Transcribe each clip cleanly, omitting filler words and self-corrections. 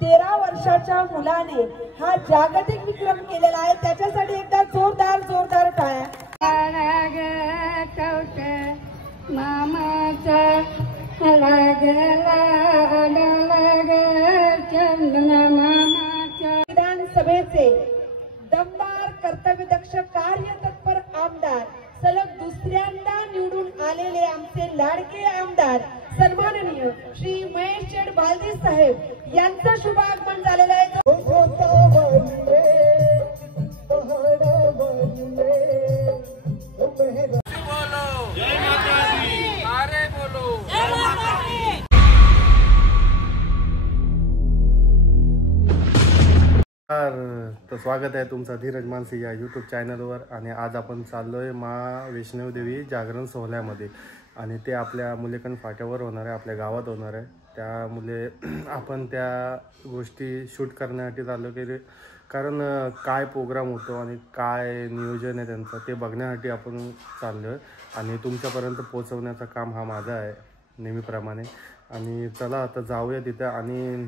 13 वर्षाच्या मुलाने हा जागतिक विक्रम केलेला आहे। त्याच्यासाठी एकदा जोरदार जोरदार टाळ्या। विधानसभेचे दमदार कर्तव्यदक्ष कार्यतत्पर आमदार सलग दुसऱ्यांदा निवडून आलेले आमचे लाडके आमदार सन्माननीय श्री महेश शेठ बालदी साहेब यांचं शुभ आगमन झालेलं आहे। तर स्वागत आहे तुमचा धीरज मानसी या यूट्यूब चॅनलवर। आणि आज आपण चाललोय वैष्णवदेवी जागरण सोहळ्यामध्ये आणि ते आपल्या मुलेकंद फाट्यावर होणार आहे, आपल्या गावात होणार आहे। त्यामुळे आपण त्या गोष्टी शूट करण्यासाठी चाललो की कारण काय प्रोग्राम होतो आणि काय नियोजन आहे त्यांचं ते बघण्यासाठी आपण चाललो आहे आणि तुमच्यापर्यंत पोहोचवण्याचं काम हा माझा आहे नेहमीप्रमाणे। आणि चला आता जाऊया तिथं। आणि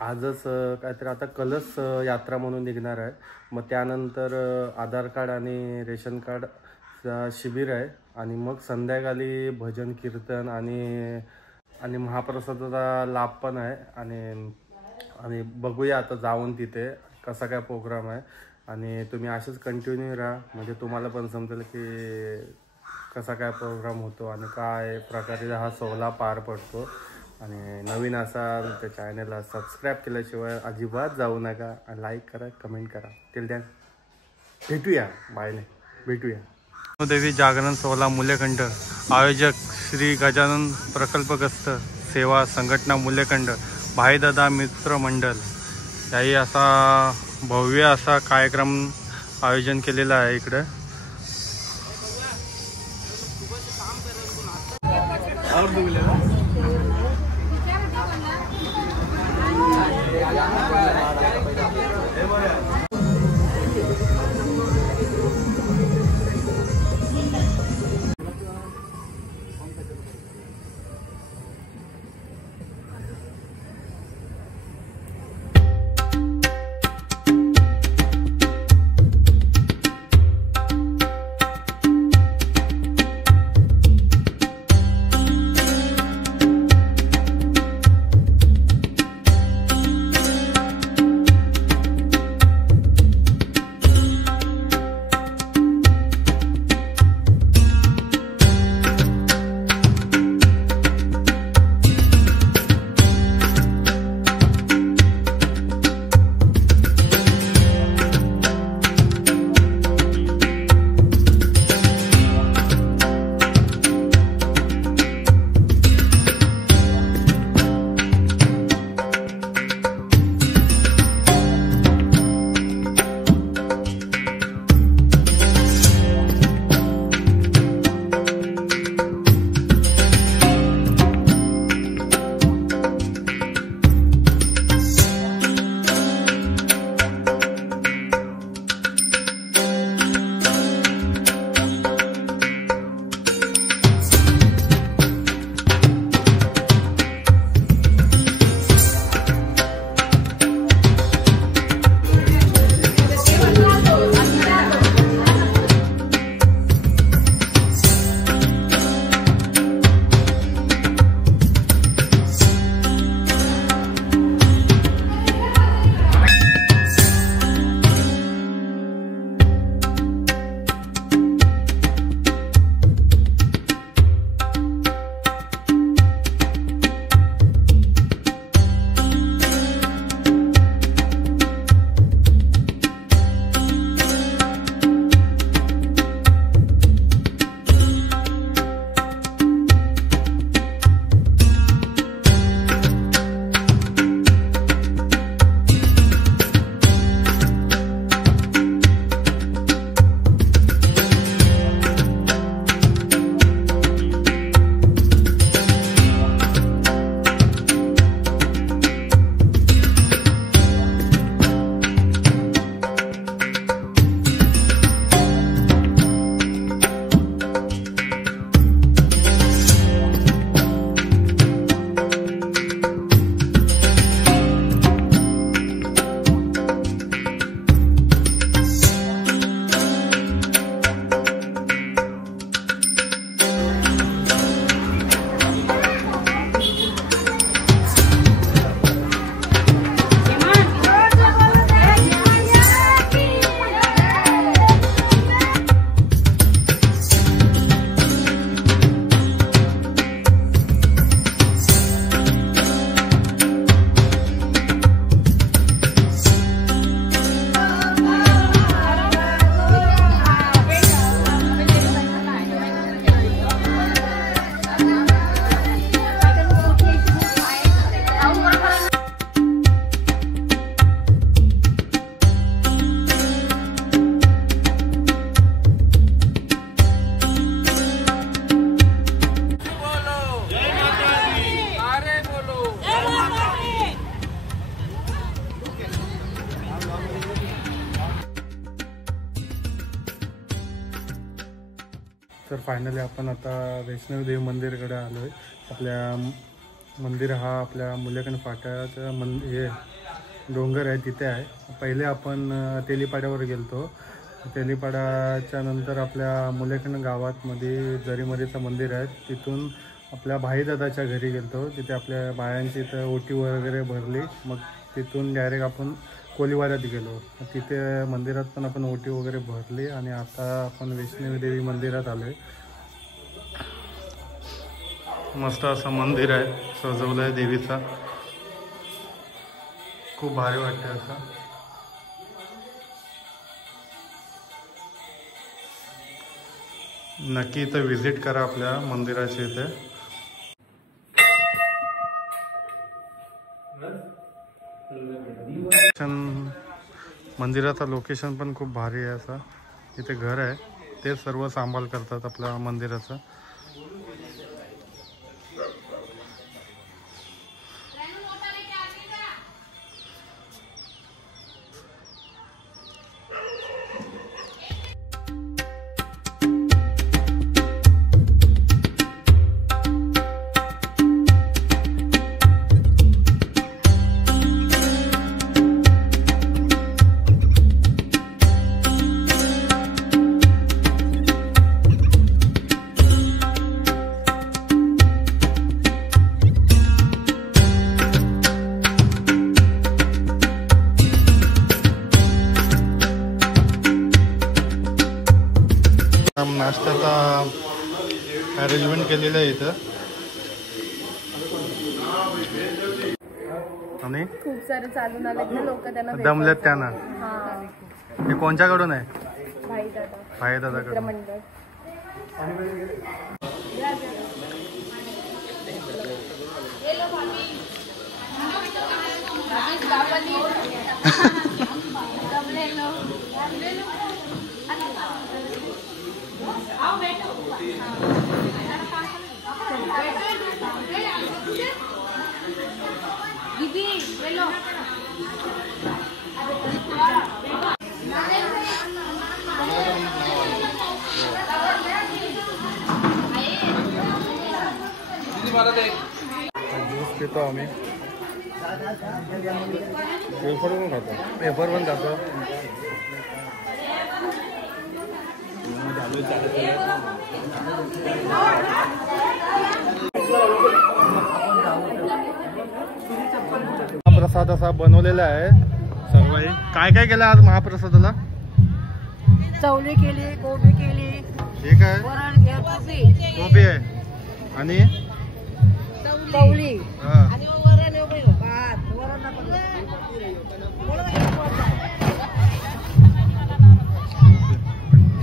आजच काहीतरी आता कलश यात्रा म्हणून निघणार आहे, मग त्यानंतर आधार कार्ड आणि रेशन कार्डचा शिबिर आहे आणि मग संध्याकाळी भजन कीर्तन आणि महाप्रसादाचा लाभ पण आहे। आणि बघूया आता जाऊन तिथे कसा काय प्रोग्राम आहे। आणि तुम्ही असेच कंटिन्यू राहा म्हणजे तुम्हाला पण समजेल की कसा काय प्रोग्राम होतो आणि काय प्रकारे हा सोहळा पार पडतो। आणि नवीन असाल तर चॅनलला सबस्क्राईब केल्याशिवाय अजिबात जाऊ नका आणि लाईक करा, कमेंट करा। टिल दॅन भेटूया, बाय नाही भेटूया। देवी जागरण सोहळा मुलेखंड आयोजक श्री गजानन प्रकल्पग्रस्त सेवा संघटना मुलेखंड भाईदादा मित्र मंडळ याही असा भव्य असा कार्यक्रम आयोजन केलेला आहे इकडे। तर फायनली आपण आता वैष्णवी देवी मंदिरकडे आलो आहे. आपल्या मंदिर हा आपल्या मुलेकंद फाट्याचा हे डोंगर आहे तिथे आहे. पहिले आपण तेलीपाड्यावर गेलतो. तेलीपाड्याच्या नंतर आपल्या मुलेकंद गावातमध्ये जरीमरीचं मंदिर आहे. तिथून आपल्या भाईदादाच्या घरी गेलतो. तिथे आपल्या बायांची इथं ओटी वगैरे भरली. मग तिथून डायरेक्ट आपण कोलीवाड्यात गेलो. तिथे मंदिरात पण आपण ओटी वगैरे भरली आणि आता आपण वैष्णवी देवी मंदिरात आलो आहे. मस्त असं मंदिर आहे, सजवलं आहे देवीचा. खूप भारी वाटतं असं. नक्की इथं व्हिजिट करा आपल्या मंदिराच्या इथे. मंदिराचा लोकेशन पण खूप भारी आहे असं. इथे घर आहे, ते सर्व सांभाळ करतात आपल्या मंदिराचं. नाश्त्याचा अरेंजमेंट केलेलं आहे इथं आणि खूप सारे चालून आले ना लोक, त्यांना दमलेत त्यांना. हे कोणच्याकडून आहे? भाई दादाकडून. मंडळ. ज्यूस पितो आम्ही. वेफर पण खातो. वेफर पण खातो. महाप्रसाद असा बनवलेला आहे सर्व. काय काय केलं आज महाप्रसादाला? चवली केली, कोबी केली. हे काय? कोबी आहे आणि चवली हा.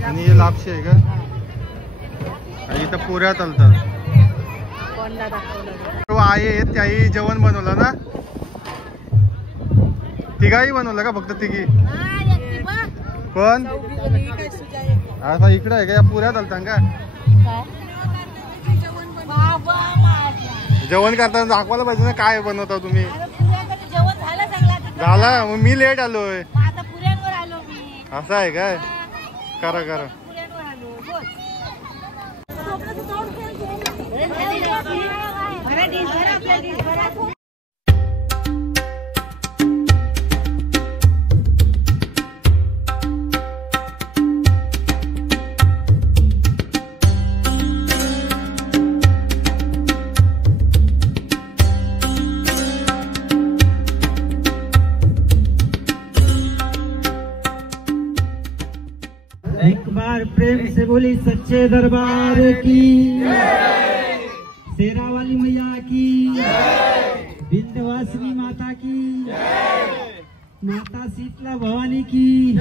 आणि हे लापशी आहे का? आणि इथं पुऱ्या चालतात. आई आहेत त्याही जेवण बनवलं ना? तिघाही बनवलं का? फक्त तिघी? कोण? असा इकडं आहे का? या पुऱ्या चालतात का? जेवण करताना दाखवायला पाहिजे ना काय बनवता तुम्ही. झाला मग मी लेट आलोय. असं आहे काय? करा करा. एक बार प्रेम से बोली सच्चे दरबार की, शेरा वाली मैया की, विंध्यवासिनी माता की, माता शीतला भवानी की.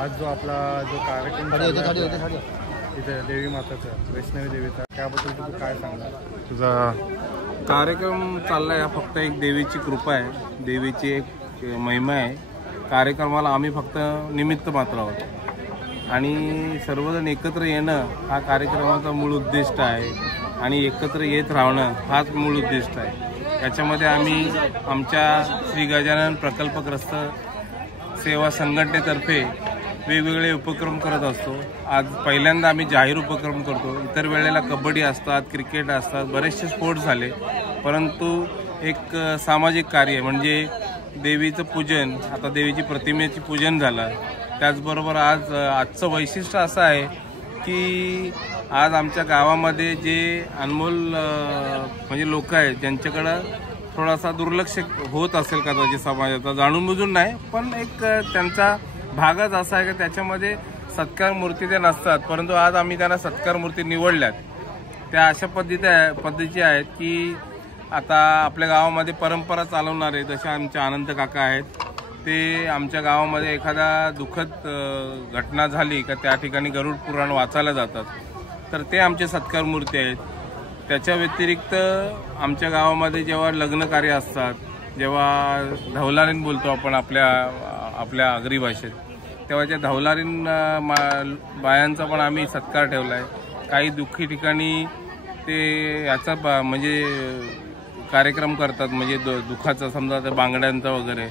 आज जो आपला जो कार्यक्रम इथे देवी माताचा वैष्णवी देवीचा, त्याबद्दल तू काय सांगणार? तुझा कार्यक्रम चाललाय. फक्त एक देवीची कृपा आहे, देवीची एक महिमा आहे. कार्यक्रमाला आम्ही फक्त निमित्त मात्र आहोत आणि सर्वजण एकत्र येणं हा कार्यक्रमाचा मूळ उद्दिष्ट आहे आणि एकत्र येत राहणं हाच मूळ उद्दिष्ट आहे. याच्यामध्ये आम्ही आमच्या श्री गजानन प्रकल्पग्रस्त सेवा संघटनेतर्फे वेगवेगळे उपक्रम करत असतो. आज पहिल्यांदा आम्ही जाहीर उपक्रम करतो. इतर वेळेला कबड्डी असतात, क्रिकेट असतात, बरेचसे स्पोर्ट्स झाले, परंतु एक सामाजिक कार्य म्हणजे देवीचं पूजन, आता देवीची प्रतिमेची पूजन झालं. त्याचबरोबर आजचं वैशिष्ट्य असं आहे की आज आमच्या गावामध्ये जे अनमोल म्हणजे लोक आहेत ज्यांच्याकडं थोडासा दुर्लक्ष होत असेल कदाचित समाजाचा, जाणून बुजून नाही, पण एक त्यांचा भागच असा आहे की त्याच्यामध्ये सत्कार मूर्ती त्या नसतात, परंतु आज आम्ही त्यांना सत्कार मूर्ती निवडल्यात. त्या अशा पद्धतीच्या आहेत की आता आपल्या गावामध्ये परंपरा चालवणारे जसे आमचे आनंद काका आहेत, ते आमच्या गावामध्ये एखादा दुःखद घटना झाली का त्या ठिकाणी गरुड पुराण वाचायला जातात, तर ते आमचे सत्कार मूर्ती आहेत. त्याच्या व्यतिरिक्त आमच्या गावामध्ये जेव्हा लग्न कार्य असतात, जेव्हा धवलारीन बोलतो आपण आपल्या आगरी भाषेत, तेव्हा त्या धवलारीन बायांचा पण आम्ही सत्कार ठेवला आहे. काही दुःखी ठिकाणी ते याचा म्हणजे कार्यक्रम करतात, म्हणजे दुःखाचा समजा बांगड्यांचा वगैरे,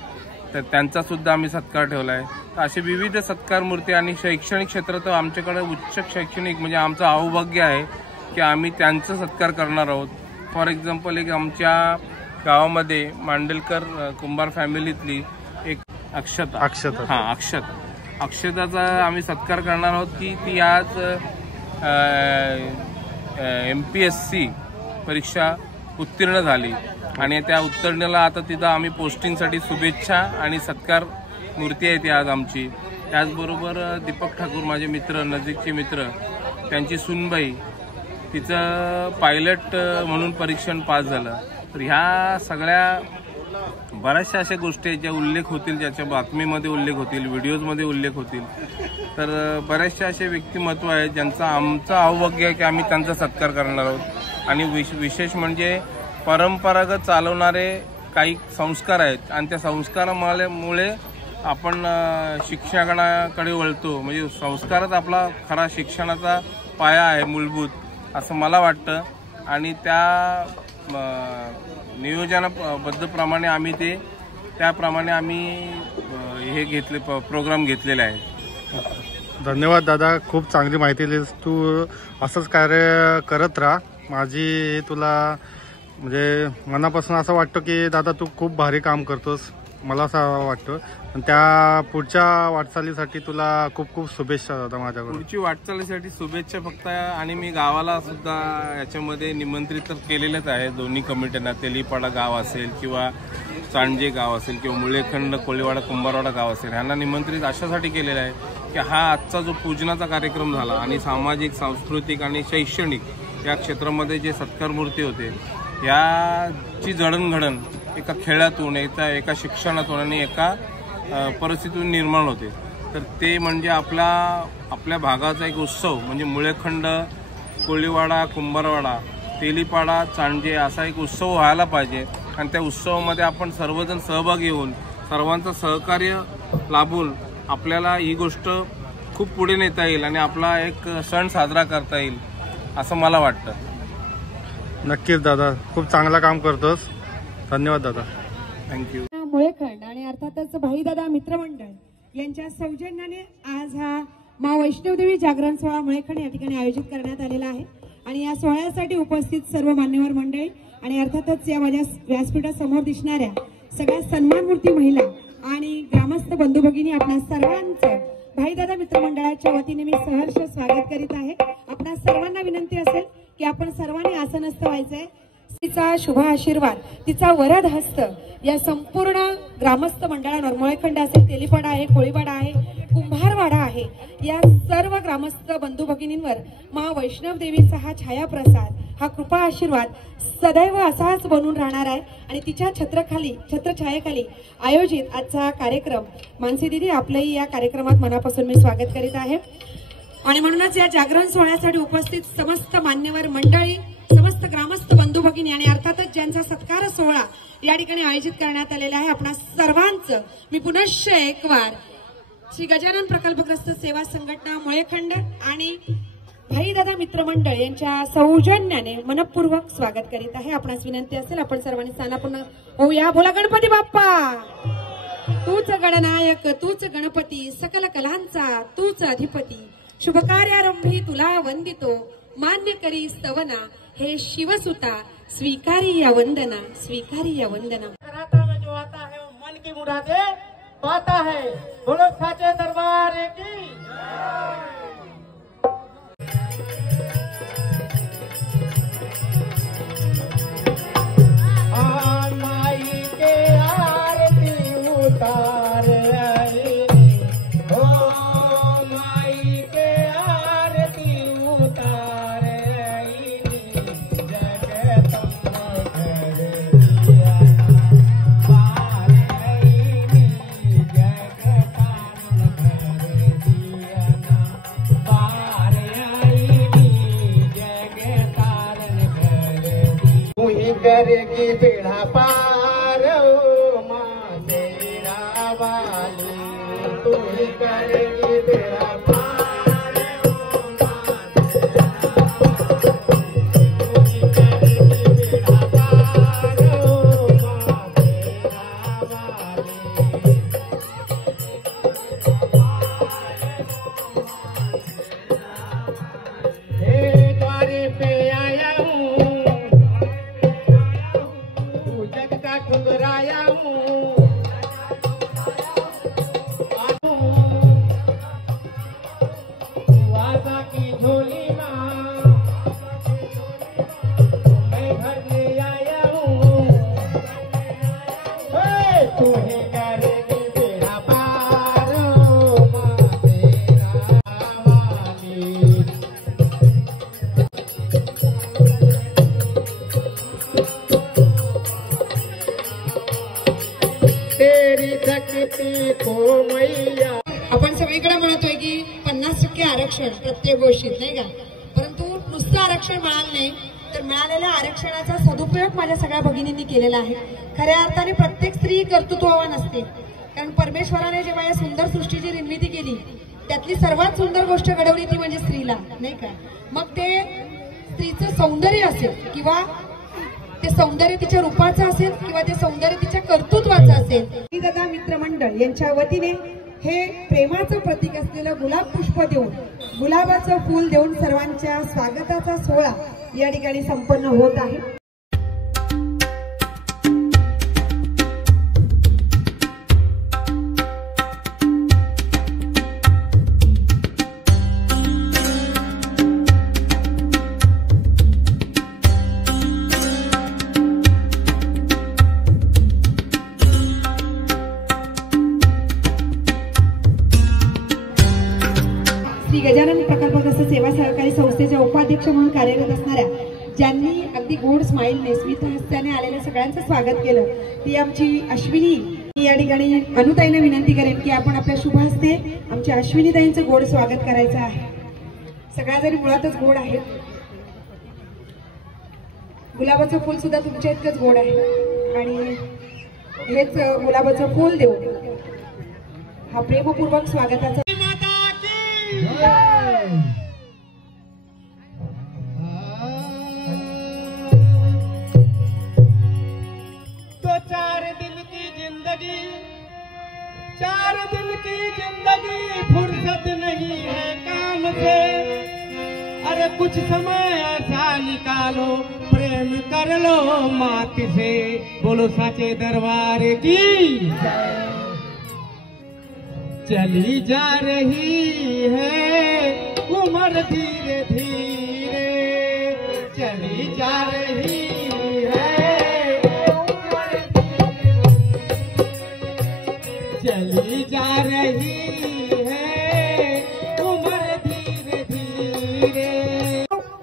तर त्यांचा सुद्धा आम्ही सत्कार ठेवला आहे. तर असे विविध सत्कार मूर्ती आणि शैक्षणिक क्षेत्रात आमच्याकडे उच्च शैक्षणिक म्हणजे आमचं अहोभाग्य आहे की आम्ही त्यांचा सत्कार करणार आहोत. फॉर एक्झाम्पल एक आमच्या गावामध्ये मांडलकर कुंभार फॅमिलीतली एक अक्षताचा आम्ही सत्कार करणार आहोत की ती आज MPSC परीक्षा उत्तीर्ण झाली आणि त्या उत्तीर्णाला आता तिथं आम्ही पोस्टिंगसाठी शुभेच्छा आणि सत्कार मूर्ती आहे ती आज आमची. त्याचबरोबर दीपक ठाकूर माझे मित्र, नजीकचे मित्र, त्यांची सूनबाई, तिचं पायलट म्हणून परीक्षण पास झालं. तर ह्या सगळ्या बऱ्याचशा अशा गोष्टी आहेत ज्या उल्लेख होतील, ज्याच्या बातमीमध्ये उल्लेख होतील, व्हिडिओजमध्ये उल्लेख होतील. तर बऱ्याचशा असे व्यक्तिमत्व आहेत ज्यांचा आमचं अहोभाग्य आहे की आम्ही त्यांचा सत्कार करणार आहोत. आणि विशेष म्हणजे परंपरागत चालवणारे काही संस्कार आहेत आणि त्या संस्कारामुळे आपण शिक्षणाकडे वळतो. म्हणजे संस्कारच आपला खरा शिक्षणाचा पाया आहे, मूलभूत, असं मला वाटतं. आणि त्या नियोजनाबद्धप्रमाणे आम्ही त्याप्रमाणे आम्ही प्रोग्राम घेतलेले आहेत. धन्यवाद दादा, खूप चांगली माहिती दिलीस. तू असंच कार्य करत राहा. माझी तुला म्हणजे मनापासून असं वाटतं की दादा तू खूप भारी काम करतोस, मला असं वाटतं. आणि त्या पुढच्या वाटचालीसाठी तुला खूप खूप शुभेच्छा दादा माझ्याकडून. पुढची वाटचालीसाठी शुभेच्छा फक्त. आणि मी गावाला सुद्धा याच्यामध्ये निमंत्रित तर केलेलंच आहे दोन्ही कमिट्यांना. तेलीपाडा गाव असेल किंवा चांडजे गाव असेल किंवा मुळेखंड कोळीवाडा कुंभारवाडा गाव असेल, ह्यांना निमंत्रित अशासाठी केलेलं आहे की हा आजचा जो पूजनाचा कार्यक्रम झाला आणि सामाजिक, सांस्कृतिक आणि शैक्षणिक या क्षेत्रामध्ये जे सत्कार मूर्ती होते याची जडणघडण एका खेळातून, एका शिक्षणातून आणि एका परिस्थितीतून निर्माण होते. तर ते म्हणजे आपल्या भागाचा एक उत्सव म्हणजे मुळेखंड, कोळीवाडा, कुंभारवाडा, तेलीपाडा, चांडजे असा एक उत्सव व्हायला पाहिजे. आणि त्या उत्सवामध्ये आपण सर्वजण सहभागी होऊन सर्वांचं सहकार्य लाभून आपल्याला ही गोष्ट खूप पुढे नेता येईल आणि आपला एक सण साजरा करता येईल असं मला वाटतं. नक्कीच दादा, खूप चांगला काम करतोस. धन्यवाद दादा. थँक्यू. मुळेखंड आणि अर्थातच भाईदादा मित्रमंडळ यांच्या सौजन्याने आज हा मा वैष्णवदेवी जागरण सोहळा मुळेखंड या ठिकाणी आयोजित करण्यात आलेला आहे. आणि या सोहळ्यासाठी उपस्थित सर्व मान्यवर मंडळी आणि अर्थातच या माझ्या व्यासपीठासमोर दिसणाऱ्या सगळ्या सन्मानमूर्ती महिला आणि ग्रामस्थ बंधू भगिनी आपणा सर्वांचं भाईदादा मित्रमंडळाच्या वतीने मी सहर्ष स्वागत करीत आहे. आपणा सर्वांना विनंती असेल की आपण सर्वांनी आसनस्थ व्हायचंय. तिचा शुभ आशीर्वाद, तिचा वरद हस्त या संपूर्ण ग्रामस्थ मंडळांवर, मुळेखंड असेल, तेलीपाडा आहे, कोळीवाडा आहे, कुंभारवाडा आहे, या सर्व ग्रामस्थ बंधू भगिनींवर मा वैष्णव देवीचा हा छायाप्रसाद, हा कृपा आशीर्वाद सदैव असाच बनून राहणार आहे. आणि तिच्या छत्रछायेखाली आयोजित आजचा कार्यक्रम, मानसी दिदी आपलंही या कार्यक्रमात मनापासून मी स्वागत करीत आहे. आणि म्हणूनच या जागरण सोहळ्यासाठी उपस्थित समस्त मान्यवर मंडळी, समस्त ग्रामस्थ बंधू भगिनी आणि अर्थातच ज्यांचा सत्कार सोहळा या ठिकाणी आयोजित करण्यात आलेला आहे, आपणा सर्वांचं मी पुनश्च एकवार श्री गजानन प्रकल्पग्रस्त सेवा संघटना मुळेखंड आणि भाईदादा मित्रमंडळ यांच्या सौजन्याने मनपूर्वक स्वागत करीत आहे. आपणास विनंती असेल आपण सर्वांनी स्थानापन्न होऊया. बोला गणपती बाप्पा. तूच गणनायक, तूच गणपती, सकल कलांचा तूच अधिपती, शुभकार्यारंभी तुला वंदितो, मान्य करी स्तवना, हे शिवसुता, स्वीकारी या वंदना, स्वीकारी या वंदना. कराता में जो आता है वो मन की मुरादे पाता है. बोलो साचे दरबार की. माई के आरती उतार आई, ओ माई के आरती उतार आई, जगदम्बा कर दिया पार आई, जगतारण कर दिया पार आई, जगतारण कर दी. तू ही करेगी बेड़ा पार ओ माँ तेरा वाली, तू ही करेगी बेड़ा पार ओ माँ तेरा वाली, तू ही करेगी बेड़ा पार ओ माँ तेरा वाली. हे द्वारे पे आया हूँ, जग का ठुकराया हूँ, वादा की झोली माँ मैं भरने आया हूँ. तू ही करेगी बेड़ा पार ओ माँ तेरा वाली. तेरी शक्ति को मैया. आपण सगळीकडे म्हणतोय की 50% आरक्षण प्रत्येक गोष्टीत, नाही का? परंतु नुसतं आरक्षण मिळालं नाही तर मिळालेल्या आरक्षणाचा सदुपयोग माझ्या सगळ्या भगिनींनी केलेला आहे. खऱ्या अर्थाने प्रत्येक स्त्री कर्तृत्ववान असते, कारण परमेश्वराने जेव्हा या सुंदर सृष्टीची निर्मिती केली त्यातली सर्वात सुंदर गोष्ट घडवली ती म्हणजे स्त्रीला, नाही का? मग ते स्त्रीचं सौंदर्य असेल किंवा ते सौंदर्य तिच्या रूपाचं असेल किंवा ते सौंदर्य तिच्या कर्तृत्वाचं असेल. भाईदादा मित्रमंडळ यांच्या वतीने हे प्रेमाचं प्रतीक असलेलं गुलाब पुष्प देऊन, गुलाबाचं फूल देऊन सर्वांच्या स्वागताचा सोहळा या ठिकाणी संपन्न होत आहे. श्री गजानन प्रकल्पग्रस्त सेवा सहकारी संस्थेच्या उपाध्यक्ष म्हणून कार्यरत असणाऱ्या, ज्यांनी अगदी गोड स्माईलने स्मित हस्त्याने आलेल्या सगळ्यांचं स्वागत केलं, ती आमची अश्विनी. मी या ठिकाणी अनुताईंना विनंती करेन की आपण आपल्या शुभ हस्ते आमच्या अश्विनीताईंचं गोड स्वागत करायचं आहे. सगळ्या जरी मुळातच गोड आहेत, गुलाबाचं फूल सुद्धा तुमच्या इतकंच गोड आहे आणि हेच गुलाबाचं फूल देऊ हा प्रेमपूर्वक स्वागताचा. तो 4 दिन की जिंदगी, 4 दिन की जिंदगी, फुर्सत नहीं है काम से. अरे कुछ समय ऐसा निकालो, प्रेम कर लो मात से. बोलो साचे दरबार की. चली जा रही है उम्र धीरे धीरे, चली जा रही है उम्र धीरे, चली जा रही है उम्र धीरे धीरे.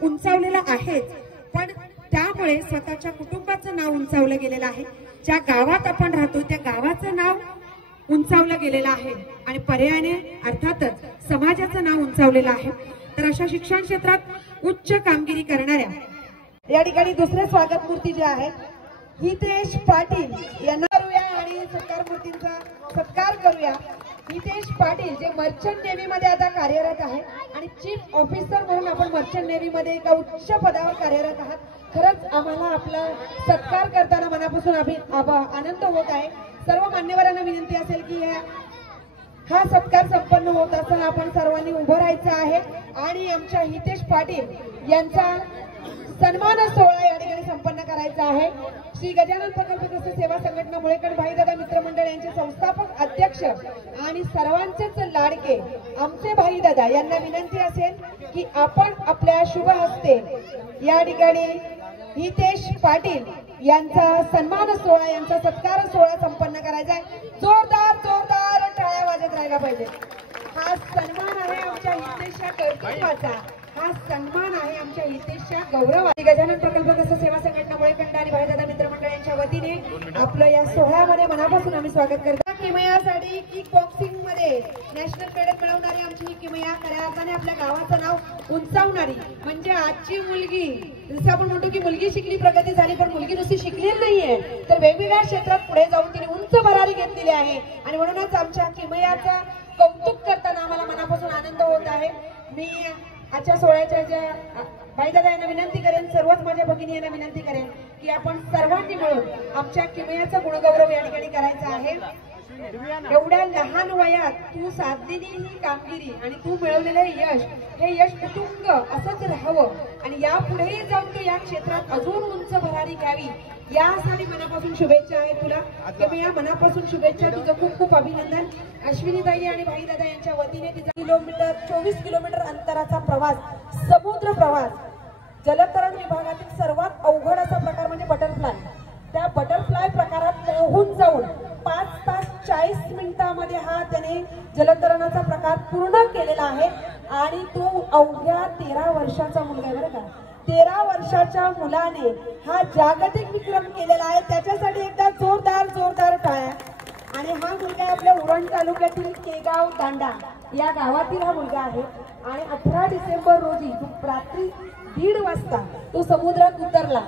उंचावलेला आहेच, पण त्यामुळे स्वतःच्या कुटुंबाचं नाव उंचावलं गेलेलं आहे. ज्या गावात आपण राहतो त्या गावाचं नाव उंचावलं गेलेलं आहे आणि पर्यायाने अर्थातच समाजाचं नाव उंचावलेलं आहे. तर अशा शिक्षण क्षेत्रात उच्च कामगिरी करणाऱ्या या ठिकाणी दुसरे स्वागत मूर्ती जे आहेत हितेश पाटील यांना करूया आणि सत्कार मूर्तींचा सत्कार करूया. हितेश पाटील जे मर्चंट नेव्ही मध्ये आता कार्यरत आहे आणि चीफ ऑफिसर म्हणून आपण मर्चंट नेव्ही मध्ये एका उच्च पदावर कार्यरत आहात. खरंच आम्हाला आपला सत्कार करताना मनापासून आनंद होत आहे. सर्व मान्यवरांना विनंती असेल की हा सत्कार संपन्न होत असताना आपण सर्वांनी उभं राहायचं आहे आणि आमच्या हितेश पाटील यांचा सन्मान सोहळा या ठिकाणी संपन्न करायचा आहे. श्री गजानन प्रकल्पग्रस्त सेवा संघटना मुळेकर भाईदादा मित्रमंडळ यांचे संस्थापक अध्यक्ष आणि सर्वांचेच लाडके आमचे भाईदादा यांना विनंती असेल की आपण आपल्या शुभ हस्ते या ठिकाणी हितेश पाटील यांचा सन्मान सोहळा यांचा सत्कार सोहळा संपन्न करायचा आहे. जोरदार जोरदार टाळ्या वाजत राहायला पाहिजे. हा सन्मान आहे आमच्या हितेशच्या कर्तृत्वाचा, हा सन्मान आहे आमच्या हितेशच्या गौरवाचा. गजानन प्रकल्पग्रस्त सेवा संघटना मुळेकंड आणि भाईदादा मित्रमंडळ यांच्या वतीने आपलं या सोहळ्यामध्ये मनापासून आम्ही स्वागत करतो. किमयासाठी किक बॉक्सिंग मध्ये नॅशनल मेडल मिळवणारी आमची ही किमया खऱ्या अर्थाने आपल्या गावाचं नाव उंचावणारी म्हणजे आजची मुलगी, जसं आपण म्हणतो की मुलगी शिकली प्रगती झाली, पण मुलगी नुसती शिकलेली नाहीये तर वेगवेगळ्या क्षेत्रात पुढे जाऊन तिने उंच भरारी घेतलेली आहे आणि म्हणूनच आमच्या किमयाचा कौतुक करताना आम्हाला मनापासून आनंद होत आहे. मी आजच्या सोहळ्याच्या ज्या भाईदादा यांना विनंती करेन, सर्वच माझ्या भगिनी यांना विनंती करेन की आपण सर्वांनी मिळून आमच्या किमयाचा गुणगौरव या ठिकाणी करायचा आहे. एवढ्या लहान वयात तू साधलेली ही कामगिरी आणि तू मिळवलेलं यश, हे यश उत्तुंग असंच राहावं आणि यापुढेही जाऊन तू या क्षेत्रात अजून उंच भरारी घ्यावी यासाठी मनापासून शुभेच्छा आहेत तुला. किमया मनापासून शुभेच्छा, तुझं खूप खूप अभिनंदन. अश्विनीताई आणि भाईदादा यांच्या वतीने तिचा 24 किलोमीटर अंतराचा प्रवास, समुद्र प्रवास, जलतरण विभागातील सर्वात अवघड असा प्रकार म्हणजे बटरफ्लाय. त्या बटरफ्लाय प्रकारात पोहून जाऊन 5 तास 40 मिनिटांमध्ये हा त्याने जलतरणाचा प्रकार पूर्ण केलेला आहे आणि तो अवघ्या 13 वर्षाचा मुलगा आहे बरं का. 13 वर्षाच्या मुलाने हा जागतिक विक्रम केलेला आहे. त्याच्यासाठी एकदा जोरदार जोरदार टाळ्या. आणि हा मुलगा आपल्या उरण तालुक्यातील केगाव दांडा या गावातील हा मुलगा आहे आणि 18 डिसेंबर रोजी रात्री 1:30 वाजता तो समुद्रात उतरला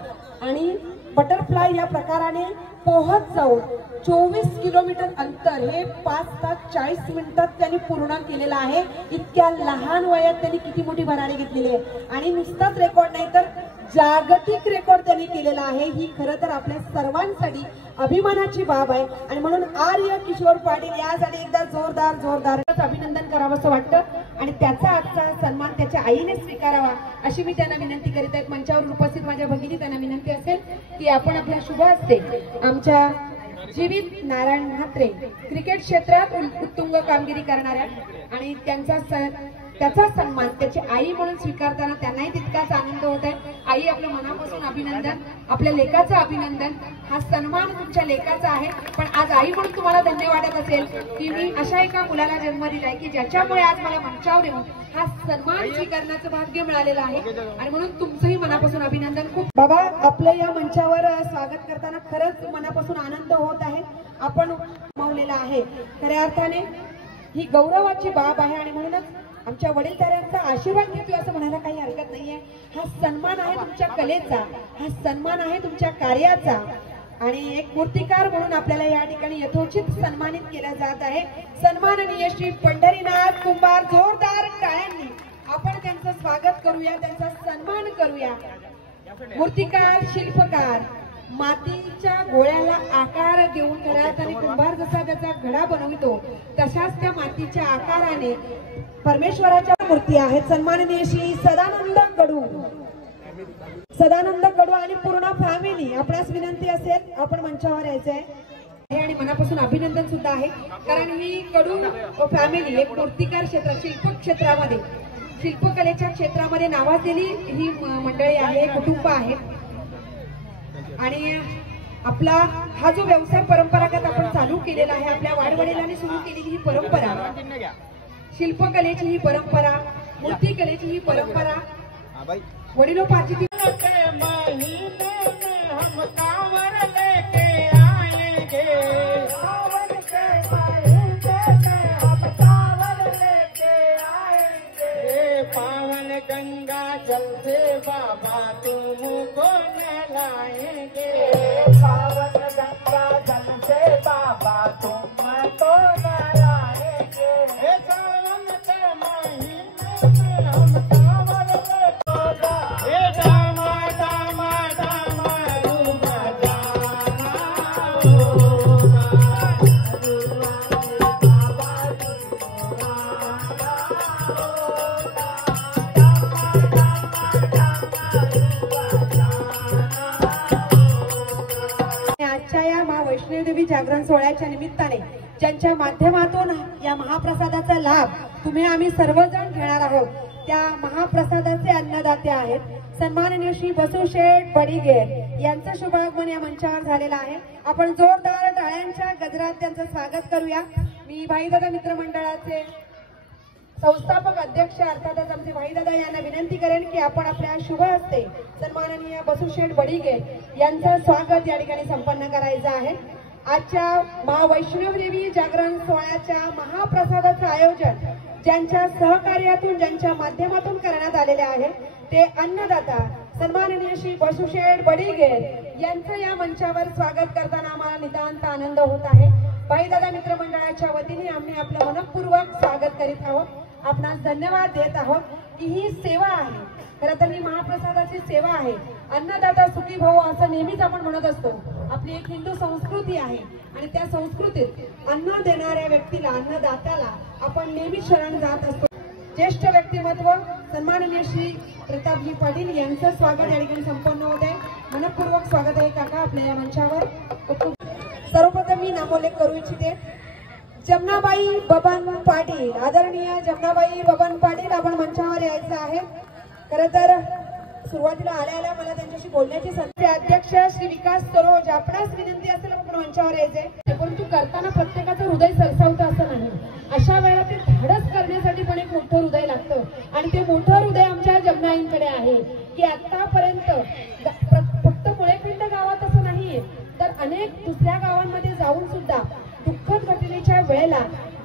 आणि बटरफ्लाय या प्रकाराने पोहत जाऊन 24 किलोमीटर अंतर हे 5 तास 40 मिनिटात त्यांनी पूर्ण केलेलं आहे. इतक्या लहान वयात त्यांनी किती मोठी भरारी घेतलेली आहे आणि नुसताच रेकॉर्ड नाही तर जागतिक रेकॉर्ड त्यांनी केलेला आहे. ही खरं तर आपल्या सर्वांसाठी अभिमानाची बाब आहे आणि म्हणून आर्य किशोर पाटील यासाठी एकदा जोरदार जोरदार अभिनंदन करावं असं वाटतं आणि त्याचा आजचा सन्मान त्याच्या आईने स्वीकारावा अशी मी त्यांना विनंती करीत आहेत. मंचावर उपस्थित माझ्या भगिनी त्यांना विनंती असेल की आपण आपल्या शुभ हस्ते आमच्या जीवित नारायण म्हात्रे क्रिकेट क्षेत्रात उत्तुंग कामगिरी करणाऱ्या आणि त्याचा सन्मान त्याची आई म्हणून स्वीकारताना त्यांनाही तितकाच आनंद होत आहे. आई आपलं मनापासून अभिनंदन, आपल्या लेकाचं अभिनंदन. हा सन्मान तुमच्या लेकाचा आहे पण आज आई म्हणून तुम्हाला धन्य वाटत असेल की मी अशा एका मुलाला जन्म दिलाय की ज्याच्यामुळे आज मला मंचावर येऊन हा सन्मान स्वीकारण्याचं भाग्य मिळालेलं आहे आणि म्हणून तुमचंही मनापासून अभिनंदन. खूप बाबा आपलं या मंचावर स्वागत करताना खरंच मनापासून आनंद होत आहे. आपण मावलेला आहे खऱ्या अर्थाने ही गौरवाची बाब आहे आणि म्हणूनच आमच्या वडीलधाऱ्यांचा आशीर्वाद घेतोय असं म्हणायला काही हरकत नाहीये. हा सन्मान आहे तुमच्या कलेचा, हा सन्मान आहे तुमच्या कार्याचा आणि एक मूर्तिकार म्हणून आपल्याला या ठिकाणी यथोचित सन्मानित केला जात आहे. सन्माननीय श्री पंढरीनाथ कुंभार जोरदार टाळ्यांनी आपण त्यांचं स्वागत करूया, त्यांचा सन्मान करूया. मूर्तिकार, शिल्पकार मातीच्या गोळ्याला आकार देऊन घरात आणि कुंभार जसा त्याचा घडा बनवितो तशाच त्या मातीच्या आकाराने परमेश्वराच्या मूर्ती आहेत. सन्माननीय श्री सदानंद कडू आणि पूर्ण फॅमिली आपणास विनंती असेल आपण मंचावर यायचंय आणि मनापासून अभिनंदन सुद्धा आहे कारण ही कडू फॅमिली एक मूर्तिकार क्षेत्र शिल्प क्षेत्रामध्ये शिल्पकलेच्या क्षेत्रामध्ये नावाजलेली ही मंडळी आहे, कुटुंब आहे आणि आपला हा जो व्यवसाय परंपरागत आपण चालू केलेला आहे आपल्या वाडवडिलांनी सुरू केलेली ही परंपरा, शिल्पकलेची ही परंपरा, मूर्तिकलेची ही परंपरा वडिलोपार्जित पावन गंगा जल से बाबा तुमको नहलाएंगे। पावन गंगा जल से बाबा तुमको नहलाएंगे। सावन के महीने में हम सावन हे दामा दामा दामा डूबा जाना होगा। आजच्या या वैष्णवी देवी जागरण सोहळ्याच्या निमित्ताने ज्यांच्या माध्यमातून या महाप्रसादाचा लाभ तुम्ही आम्ही सर्वजण घेणार आहोत, त्या महाप्रसादाचे अन्नदाते आहेत सन्माननीय श्री बसूशेठ बडिगेर यांचं शुभागमन या मंचावर झालेलं आहे। आपण जोरदार टाळ्यांच्या गजरात त्यांचं स्वागत करूया। मी भाईदादा मित्रमंडळाचे संस्थापक अध्यक्ष अर्थातच आमचे भाईदादा यांना विनंती करेन की आपण आपल्या शुभ हस्ते सन्माननीय बसूशेठ बडिगेर यांचं स्वागत या ठिकाणी संपन्न करायचं आहे। आजच्या वैष्णवी देवी जागरण सोहळ्याच्या महाप्रसादाचं आयोजन ज्यांच्या सहकार्यातून ज्यांच्या माध्यमातून करण्यात आलेले आहे ते अन्नदाता सन्माननीय श्री बसूशेठ बडिगेर यांचं या मंचावर स्वागत करताना आम्हाला नितांत आनंद होत आहे। भाईदादा मित्रमंडळाच्या वतीने आम्ही आपलं मनपूर्वक स्वागत करीत आहोत, आपणास धन्यवाद देत आहोत की ही सेवा आहे, खरं तर ही महाप्रसादाची सेवा आहे। अन्नदाता सुखी भव असं नेहमीच आपण म्हणत असतो, आपली एक हिंदू संस्कृती आहे आणि त्या संस्कृतीत अन्न देणाऱ्या व्यक्तीला अन्नदात्याला आपण नेहमी शरण जात असतो। ज्येष्ठ व्यक्तिमत्व सन्माननीय श्री प्रतापजी पाटील यांचं स्वागत या ठिकाणी संपन्न होत आहे। मनपूर्वक स्वागत आहे काका आपल्या या मंचावर। सर्वप्रथम मी नामोल्लेख करू इच्छिते जमनाबाई बबन पाटील, आदरणीय जमनाबाई बबन पाटील आपण मंचावर यायचं आहे। खरं तर सुरुवातीला आल्या मला त्यांच्याशी बोलण्याची संधी। अध्यक्ष श्री विकास सरोज आपणास विनंती असेल आपण मंचावर यायचे, परंतु करताना प्रत्येकाचं हृदय सरसावतं असं नाही, अशा वेळेला ते धाडस करण्यासाठी पण एक मोठं हृदय लागतं आणि ते मोठं हृदय आमच्या जमनाईंकडे आहे की आतापर्यंत फक्त मुळेपिंड गावात असं नाहीये तर अनेक दुसऱ्या गावांमध्ये जाऊन सुद्धा दुःखद घटनेच्या वेळेला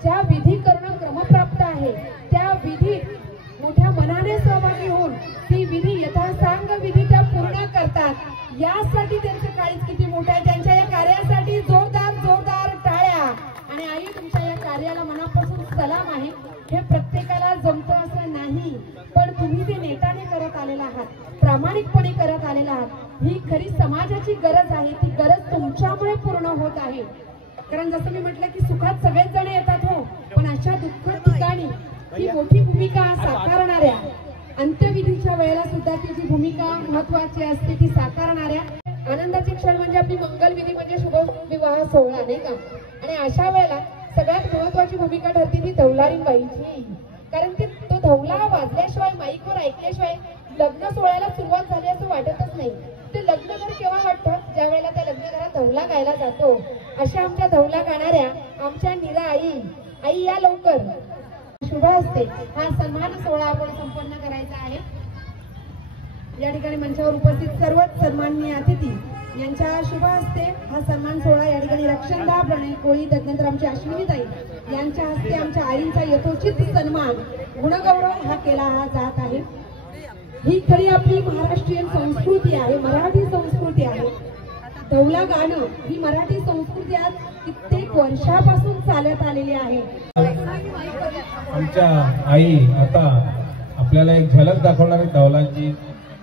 ज्या विधी करणं क्रमप्राप्त आहे त्या विधीत मोठ्या मनाने सहभागी होऊन ती विधी यथासांग विधी त्या पूर्ण करतात। यासाठी त्यांचं काळीज किती मोठं आहे, त्यांच्या या कार्यासाठी जोरदार जोरदार टाळ्या। आणि आई तुमच्या या कार्याला मनापासून सलाम आहे। हे प्रत्येकाला जमतं असं नाही, पण तुम्ही ते नेटाने करत आलेला आहात, प्रामाणिकपणे करत आलेला आहात। ही खरी समाजाची गरज आहे, ती गरज तुमच्यामुळे पूर्ण होत आहे। कारण जसं मी म्हटलं की सुखात सगळेच जण येतात हो, पण अशा दुःखद ठिकाणी ही मोठी भूमिका साकारणाऱ्या अंत्यविधीच्या वेळेला सुद्धा तिची भूमिका महत्वाची असते, ती साकारणाऱ्या आनंदाचे क्षण म्हणजे आपली मंगलविधी म्हणजे शुभ विवाह सोहळा नाही का। आणि अशा वेळेला सगळ्यात महत्वाची भूमिका ठरते ती धवलारी बाईची, कारण ती तो धवला वाजल्याशिवाय माईकवर ऐकल्याशिवाय लग्न सोहळ्याला सुरुवात झाली असं वाटतच नाही। ते लग्न घर केव्हा वाटतं, ज्या वेळेला त्या लग्न घरात धवला गायला जातो। अशा आमच्या धवला गाणाऱ्या आमच्या नीरा आई या लवकर। शुभ हस्ते हा सन्मान सोहळा आपण संपन्न करायचा आहे। या ठिकाणी मंचावर उपस्थित सर्वच सन्माननीय अतिथी यांच्या शुभ हस्ते हा सन्मान सोहळा या ठिकाणी रक्षणदा प्रणय कोळी त्यानंतर आमची अश्विनीताई यांच्या हस्ते आमच्या आईंचा यथोचित सन्मान गुणगौरव हा केला जात आहे। ही खरी आपली महाराष्ट्रीयन संस्कृती आहे, मराठी संस्कृती आहे। धवला गाणं ही मराठी संस्कृती आज कित्येक वर्षापासून चालत आलेली आहे। आमच्या आई आता आपल्याला एक झलक दाखवणार आहे धवलांची,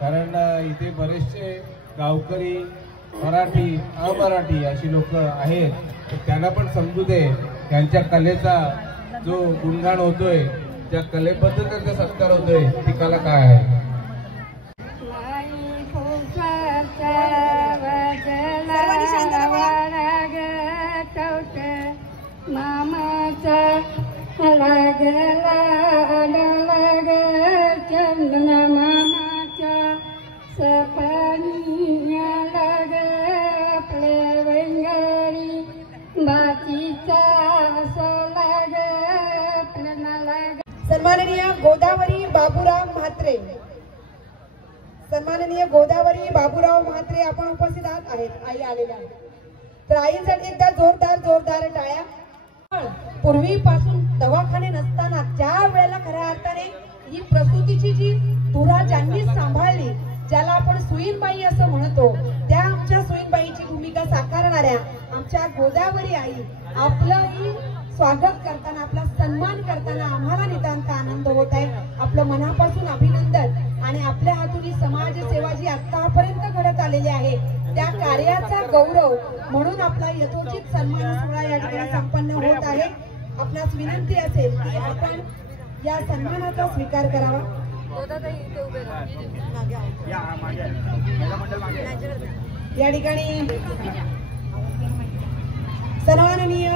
कारण इथे बरेचसे गावकरी मराठी अमराठी अशी लोक आहेत, तर त्यांना पण समजू दे त्यांच्या कलेचा जो गुणगान होतोय, त्या कलेबद्दल त्यांचा सत्कार होतोय, ती कला काय आहे। सन्माननीय गोदावरी बाबूराव म्हात्रे, सन्माननीय गोदावरी बाबूराव म्हात्रे आपण उपस्थित आहेत, आई आलेल्या आहेत, तर आईसाठी एकदा जोरदार जोरदार टाळ्या। पूर्वीपासून दवाखाने नसताना ज्या वेळेला खऱ्या अर्थाने ही प्रसूतीची जी धुरा ज्यांनी सांभाळली, ज्याला आपण सुईणबाई असं म्हणतो, त्या आमच्या सुईणबाईची भूमिका साकारणाऱ्या आमच्या गोदावरी आई आपलंही स्वागत करताना, आपला सन्मान करताना आम्हाला नितांत आनंद होत आहे. आपलं मनापासून अभिनंदन. आणि आपल्या हातून ही समाजसेवा जी आतापर्यंत घडत आलेली आहे त्या कार्याचा गौरव म्हणून आपला यथोचित सन्मान सोहळा या ठिकाणी संपन्न होत आहे. आपणास विनंती असेल की आपण या सन्मानाचा स्वीकार करावा. या ठिकाणी सन्माननीय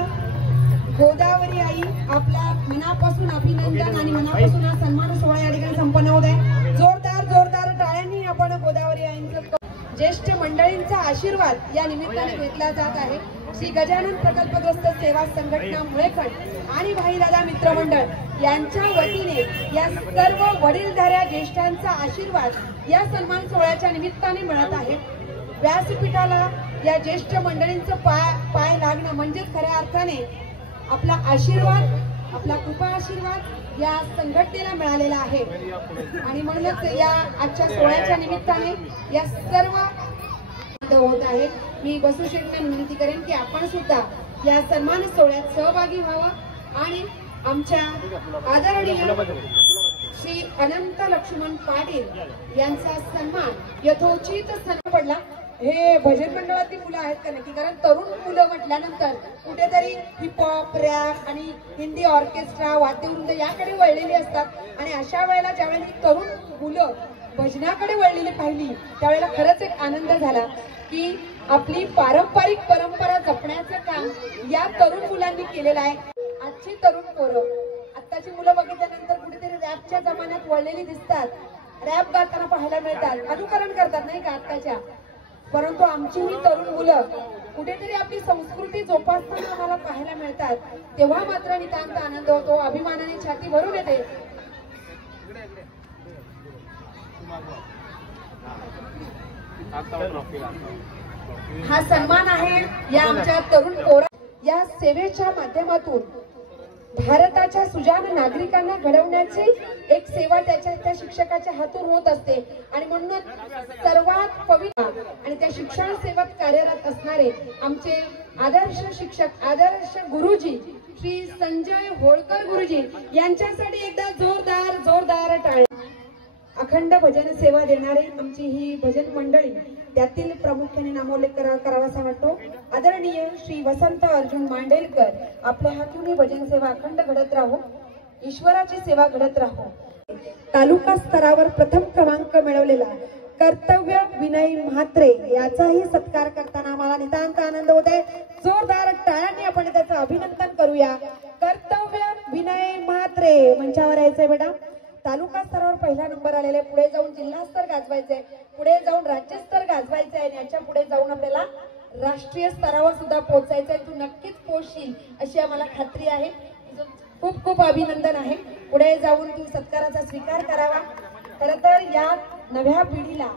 गोदावरी आई आपल्या मनापासून अभिनंदन आणि मनापासून हा सन्मान सोहळा या ठिकाणी संपन्न होत आहे. जोरदार टाळ्यांनी आपण गोदावरी आईंचं ज्येष्ठ मंडळींचा आशीर्वाद या निमित्ताने घेतला जात आहे. श्री गजानन प्रकल्पग्रस्त सेवा संघटना मुळेखंड आणि भाईदादा मित्रमंडळ यांच्या वतीने या सर्व वडीलधाऱ्या ज्येष्ठांचा आशीर्वाद या सन्मान सोहळ्याच्या निमित्ताने मिळत आहे. व्यासपीठाला या ज्येष्ठ मंडळींचं पाय लागणं म्हणजेच खऱ्या अर्थाने आपला आशीर्वाद, आपला कृपा आशीर्वाद या संघटनेला मिळालेला आहे. आणि म्हणूनच या आजच्या सोहळ्याच्या निमित्ताने या सर्व होत आहे. मी बसू शेटना विनंती करेन की आपण सुद्धा या सन्मान सोहळ्यात सहभागी व्हावं आणि आमच्या आदरणीय श्री अनंत लक्ष्मण पाटील यांचा सन्मान यथोचित सन्मान पडला. हे भजन मंडळातली मुलं आहेत का नक्की? कारण तरुण मुलं म्हटल्यानंतर कुठेतरी हिपहॉप, रॅप आणि हिंदी ऑर्केस्ट्रा, वाद्यवृंद याकडे वळलेली असतात. आणि अशा वेळेला ज्यावेळेला ही तरुण मुलं भजनाकडे वळलेली पाहिली त्यावेळेला खरंच एक आनंद झाला की आपली पारंपरिक परंपरा जपण्याचं काम या तरुण मुलांनी केलेलं आहे. आजची तरुण पोरं, आत्ताची मुलं बघितल्यानंतर कुठेतरी रॅपच्या जमान्यात वळलेली दिसतात, रॅप गाताना पाहायला मिळतात, अनुकरण करतात नाही का आत्ताच्या. परंतु आमची ही तरुण मुलं कुठेतरी आपली संस्कृती जोपासताना आम्हाला पाहायला मिळतात. तेव्हा मात्र नितांत आनंद होतो, अभिमानाने छाती भरून येते. हा सन्मान आहे या आमच्या तरुण पोरा. या सेवेच्या माध्यमातून भारताच्या सुजाण नागरिकांना घडवण्याची एक सेवा त्या शिक्षकाच्या हातून होत असते. आणि म्हणूनच सर्वात पवित्र आणि त्या शिक्षण सेवेत कार्यरत असणारे आमचे आदर्श शिक्षक, आदर्श गुरुजी श्री संजय होळकर गुरुजी यांच्यासाठी एकदा जोरदार टाळ्या. अखंड भजन सेवा देणारे आमची ही भजन मंडळी, त्यातील प्रामुख्याने नामोल्लेख करावासा वाटतो आदरणीय श्री वसंत अर्जुन मांडेलकर. आपल्या हातून भजन सेवा अखंड घडत राहो, ईश्वराची सेवा घडत राहो. तालुका स्तरावर प्रथम क्रमांक मिळवलेला कर्तव्य विनय म्हात्रे याचाही सत्कार करताना आम्हाला नितांत आनंद होत आहे. जोरदार टाळ्यांनी आपण त्याचं अभिनंदन करूया. कर्तव्य विनय म्हात्रे मंचावर यायचंय बेटा. तालुका स्तरावर पहिला नंबर आलेला आहे, पुढे जाऊन जिल्हा स्तर गाजवायचंय, पुढे जाऊन राज्यस्तर गाजवायचंय आणि याच्या पुढे जाऊन आपल्याला राष्ट्रीय स्तरावर सुद्धा पोहोचायचंय. तू नक्कीच पोहोचशील अशी आम्हाला खात्री आहे. खूप खूप अभिनंदन आहे. पुढे जाऊन तू सत्काराचा स्वीकार करावा. खरं तर या नव्या पिढीला,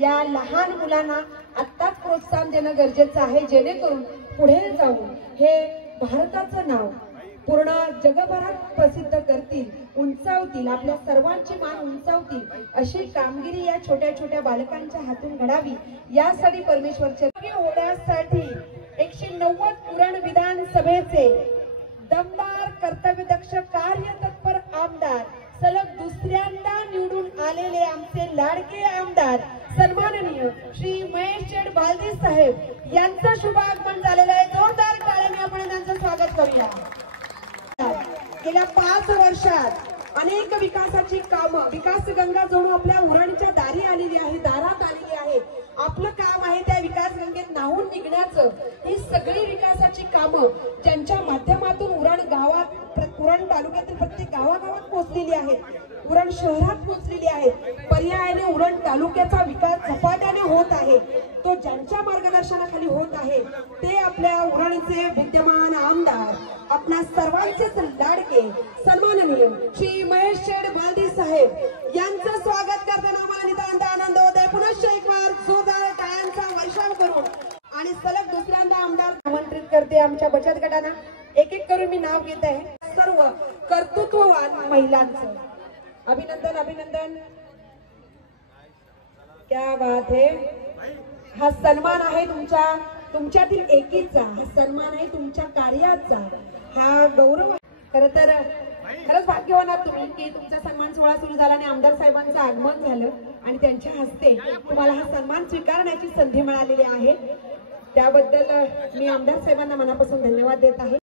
या लहान मुलांना आत्ताच प्रोत्साहन देणं गरजेचं आहे, जेणेकरून पुढे जाऊन हे भारताचं नाव पूर्ण जगभरात प्रसिद्ध करतील, उंचावतील, आपल्या सर्वांची मान उंचावतील अशी कामगिरी या छोट्या छोट्या बालकांच्या हातून घडावी यासाठी परमेश्वरच्या होण्यासाठी 190 पुरण विधानसभेचे दमदार कर्तव्यदक्ष कार्यतत्पर आमदार, सलग दुसऱ्यांदा निवडून आलेले आमचे लाडके आमदार सन्माननीय श्री महेश शेठ बालदी साहेब यांचं शुभ आगमन झालेलं आहे. जोरदार टाळ्यांनी आपण त्यांचं स्वागत करूया. गेल्या 5 वर्षात अनेक विकासाची कामं, विकास गंगा जणू आपल्या उरणच्या दारी आलेली आहे, दारात आलेली आहे. आपलं काम आहे त्या विकास गंगेत न्हावून निघण्याचं. ही सगळी विकासाची कामं ज्यांच्या माध्यमातून उरण गावात, उरण तालुक्यातील प्रत्येक गावागावात पोहोचलेली आहेत, उरण शहरात पोहोचलेली आहेत. पर्यायाने उरण तालुक्याचा विकास झपाट्याने होत आहे. तो ज्यांच्या मार्गदर्शनाखाली होत आहे ते आपल्या उरणचे विद्यमान आमदार, आपणा सर्वांचेच लाडके सन्माननीय श्री महेश शेठ बालदी साहेब यांचं स्वागत करताना आम्हाला नितांत आनंद होत आहे. पुनश्च एक वार जोरदार टाळ्यांचा वर्षाव करून आणि सलग दुसऱ्यांदा आमदार आमंत्रित करते आमच्या बचत गटांना. एक एक करून मी नाव घेत आहे. सर्व कर्तृत्ववान महिलांचं अभिनंदन. क्या बात है. हा सन्मान आहे तुमच्यातील एकीचा, हा सन्मान आहे तुमच्या कार्याचा, हा गौरव आहे. खरं तर खरंच भाग्यवान आहात तुम्ही की तुमचा सन्मान सोहळा सुरू झाला आणि आमदार साहेबांचं आगमन झालं आणि त्यांच्या हस्ते तुम्हाला हा सन्मान स्वीकारण्याची संधी मिळालेली आहे. त्याबद्दल मी आमदार साहेबांना मनापासून धन्यवाद देत आहे.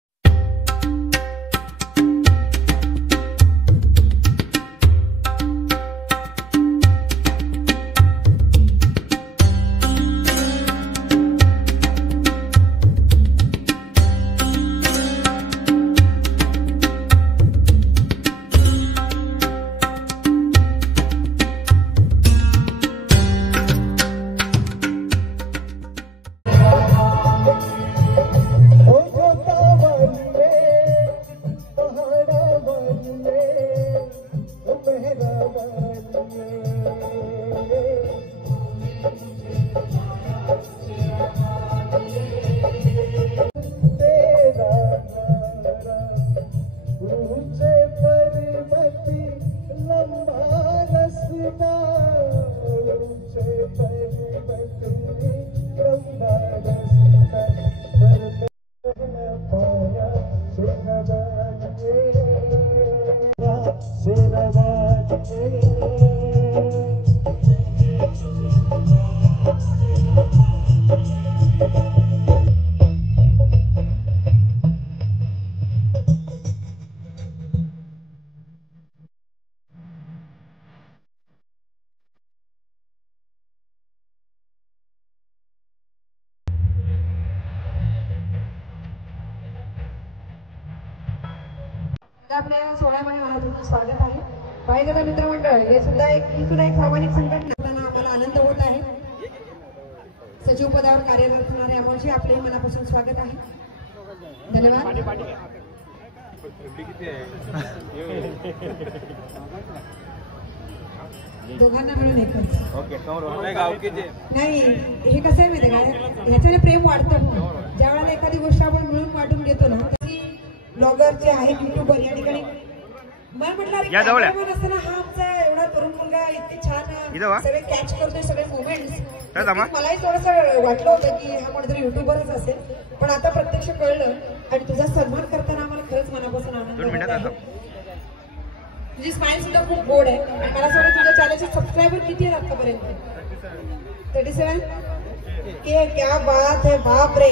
आपल्या सोहळ्यामध्ये मला तुमचं स्वागत आहे. पायगदा मित्रमंडळ ही सुद्धा एक सामाजिक संघटना, आम्हाला आनंद होत आहे. सचिव पदावर कार्यरत असणारे अमोलजी आपलेही मनापासून स्वागत आहे. धन्यवाद. दोघांना मिळून एकच नाही. हे कसं आहे माहिती काय, ह्याच्याने प्रेम वाढतं. ज्या वेळेला एखादी गोष्ट आपण मिळून वाटून घेतो ना, ब्लॉगर जे आहेत, युट्यूबर, या ठिकाणी मला म्हटलं असताना हा आमचा एवढा तरुण मुलगा इतके छान सगळे कॅच करतोय सगळे मोमेंट्स. मलाही थोडस वाटलं होतं की हा कोणतरी युट्यूबरच असेल, पण आता प्रत्यक्ष कळलं आणि तुझा सन्मान करताना आम्हाला खरंच मनापासून आनंद होत आहे. तुझी स्माइल सुद्धा खूप गोड आहे. मला असं वाटतं तुझ्या चॅनलचे सबस्क्रायबर किती आहेत आतापर्यंत? 37. क्या बात है, बाप रे.